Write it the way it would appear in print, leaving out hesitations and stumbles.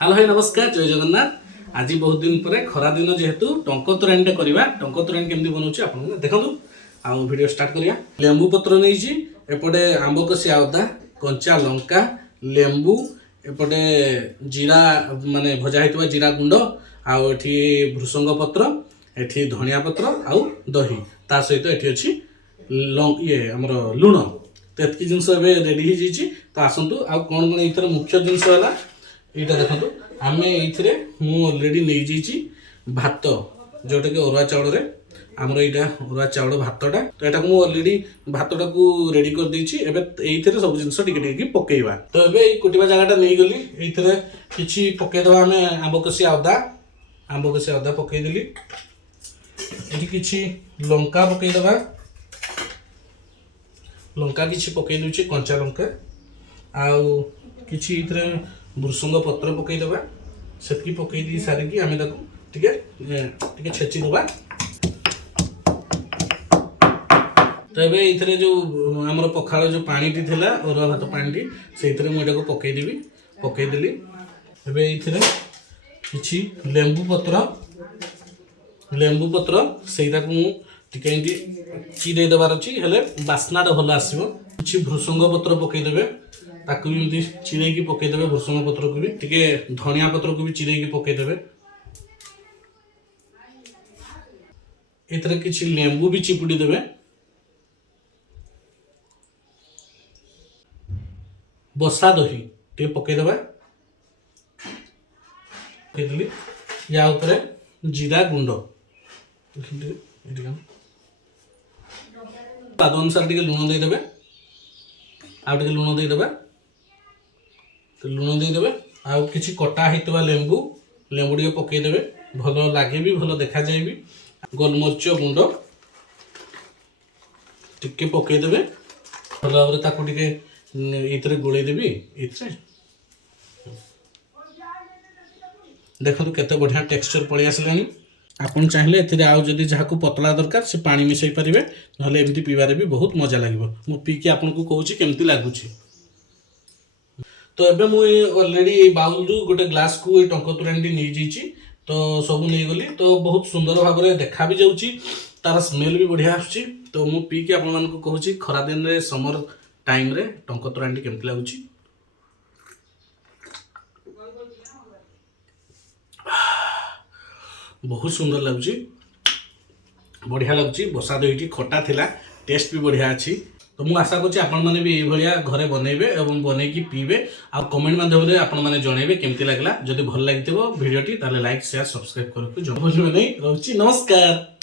Hello भाई नमस्कार जय जगन्नाथ। आज बहुत दिन पर खरा दिन जेहेतु टंक तोराणी करवा टंक तोराणी केमती बनाऊँ आप देखो आउ वीडियो स्टार्ट करिया। लेंबू पत्र नहीं एपटे आंब कषिया अदा कंचा लंका लेंबू एपटे जीरा माने भजा होता जीरा गुंड आउ एठी भृसंग पत्र एठी धनिया पत्र आउ दही ता सहित एठी अछि ये हमर लुण तो एतकी जिनस रेडी हो जाइए। तो आसतु आउ कौन कौन ये मुख्य जिनस है यहाँ देखो आम ये ऑलरेडी नहीं जाइए भात जोटा कि अरुआ चाउल आमर यहाँ अरुआ चाउल भातटा तो यहाँ मुझे ऑलरेडी भातटा को रेडी कर देछि। एबे एइथरे सब जिनस टिके पकेइबा। तो एबे एई कुटिबा जगहटा नहीं गली एइथरे किछि पकेइदबा आमे आंब कषिया अदा पकेइदेली एठी किछि लंका पकेइदबा लंका किछि पकेइ दुछि कंचा लंका आउ किछि इथरे भृसंग पत्र पकेइदबा सेतकी पकेइ दी सारिकी आमे ताको टिके टिके छेची दबा। तो एबे इथरे जो हमर पखाळ जो पानीटी थिला अरुआ भात पानीटी सेइथरे मु एटाको पकेइ देबी पकेइ देली। एबे इथरे किछि लेंबू पत्र सेइताको मु टिके एंती चिरै देबार अछि हेले बास्नाटा भल आसीबो। किछि भृसंग पत्र पकेइ देबे ताकू भी एमती चिड़ेकी पकेदेवे भृसंग पत्र को भी टिके धनिया पत्र को भी चिड़ेकी पकेदेवे। एथरे किछि लेंबू भी चिपुड़ी देवे बसा दही टे पकेदेवा पकेदेली या ऊपर जीरा गुंड स्वाद अनुसार टिके लुण देदेवे आउ टिके लुण देदेवे लुण देदेवे आउ किछि कटा होता लेंबू टे पकेदेवे भल लगे भी भल देखा जाए भी। गोलमरीच गुंड टिके पकेदेवे भल भाव ताकू टिके एथरे गोळेई देबी। एथरे देखो केते बढ़िया टेक्सचर पड़ी आसलानी। आपन चाहिले एथरे आउ जदी जहाको पतला दरकार से पानी मिसई परिबे नहले एमती पीबारे भी बहुत मजा लागिबो। मु पी के आपन को कहूची केमती लागुची। तो एबे मु ऑलरेडी बाउल रु गोटे ग्लास को टंक तोराणी नहीं जाइए तो सब नहीं गली तो बहुत सुंदर भाव में देखा भी जाऊँगी तार स्मेल भी बढ़िया आसुची। तो मु पी के आपण को कहूँ खरा दिन रे समर टाइम रे टंक तोराणी केमती लगुच। बहुत सुंदर लगुच बढ़िया लगुच। बसा दही खटा थिला टेस्ट भी बढ़िया अच्छी। तो मुझे आशा करुँच आपण मैंने भी ये घरे बनइबे और बनईकी पीबे आ कमेंट माध्यम आपण मैंने जनइबे केमती लगला। जदि भल लगी भिडियोटी ताले लाइक शेयर सब्सक्राइब करके जब नहीं रोची। नमस्कार।